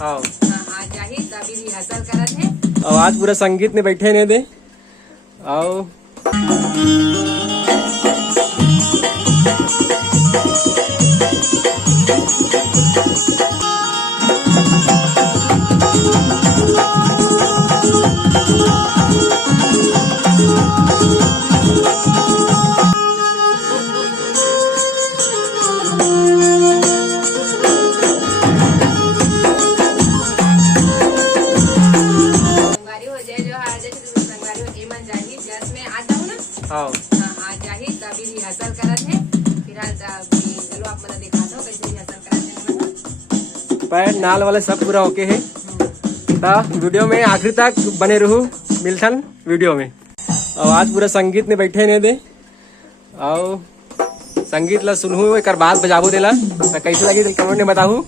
हाँ अब आज पूरा संगीत ने बैठे ने दे आओ हाँ रिहर्सल करत है फिलहाल चलो आप मन दिखाता हूँ कैसे रिहर्सल करत है। पैर नाल वाले सब पूरा ओके है तो वीडियो में आखिरी तक बने रहू मिलथन वीडियो में। और आज पूरा संगीत ने बैठे ने दे आओ संगीत ला सुनहू एक बाद बजाबू देला तो कैसे लगी कमेंट में बताहू।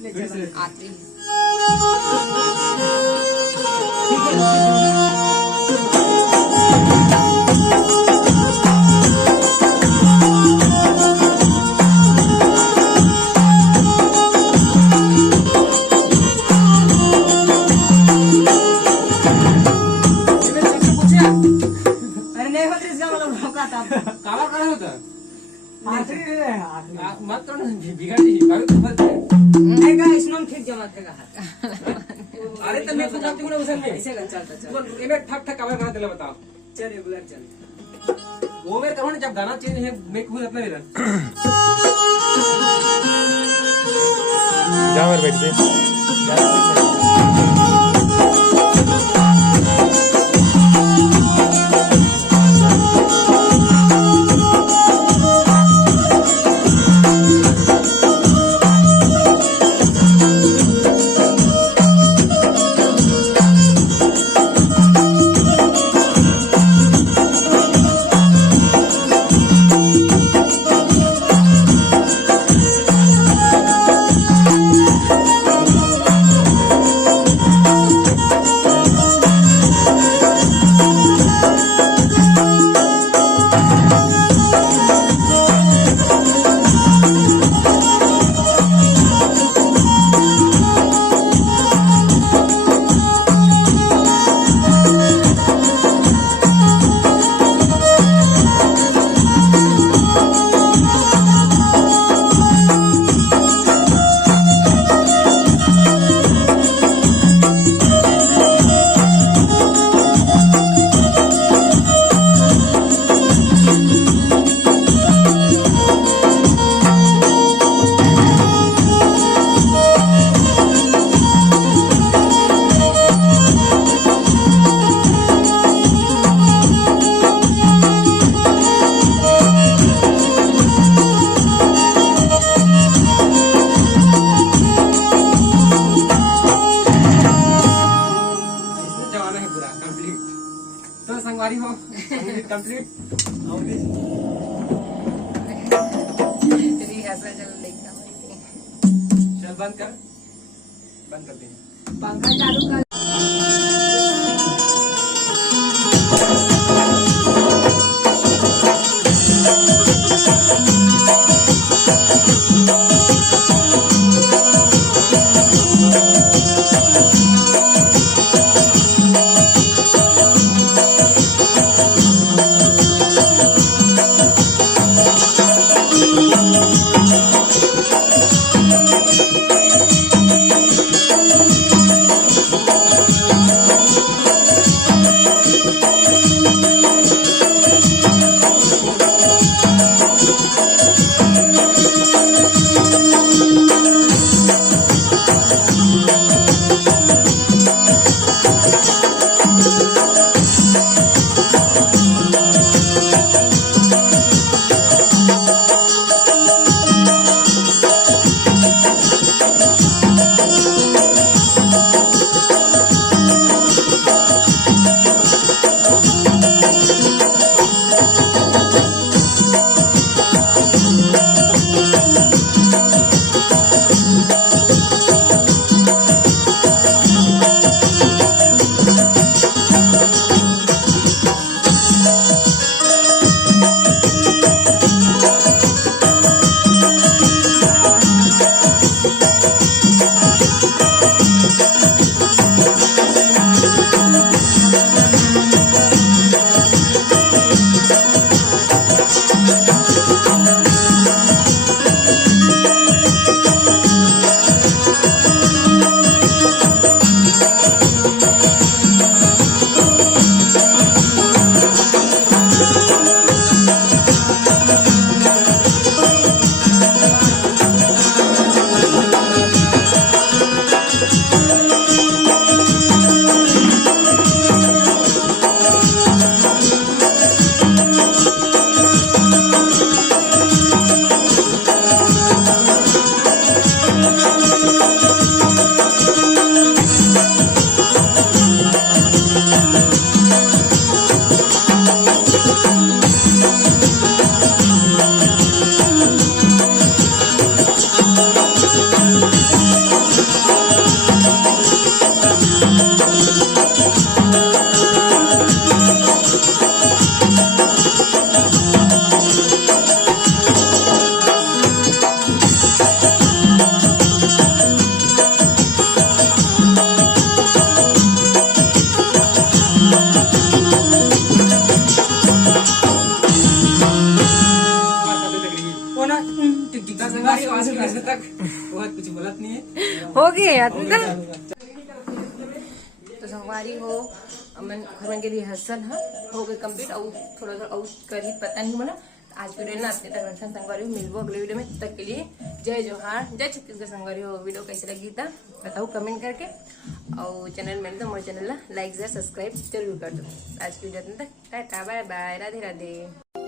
आती है। अरे नहीं होते इसका मतलब धोखा था। कावा करा होता आखिरी है, आखिरी। मत तो बिगड़ जी नहीं का इसमें ठीक जमा देगा। अरे तो मैं कुछ आपको उसन में ऐसे कर चलता चल। ये मैं ठक ठक कावा करा दिला बताओ चल रेगुलर चल। वो मेरे करो ना जब गाना चेंज है मैं खुद अपना इधर जा मेरे बैठ दे संगवारी हो कंप्लीट रिहर्सल चल देखता हूँ। चल बंद कर दे पंखा चालू कर। हो गए तो संगवारी हो मन घर के रिहर्सल हो गई कंप्लीट और थोड़ा और करी पता नहीं बोला। आज वीडियो ना अपने तक रखा संगवारी हो, मिलबो अगले वीडियो में। तब तक के लिए जय जोहार, जय छत्तीसगढ़। संगवारी हो वीडियो कैसे लगी था बताओ कमेंट करके, और चैनल में तो मोर चैनल ला लाइक शेयर सब्सक्राइब जरूर कर दो। आज की वीडियो तक टाटा बाय बाय, राधे राधे।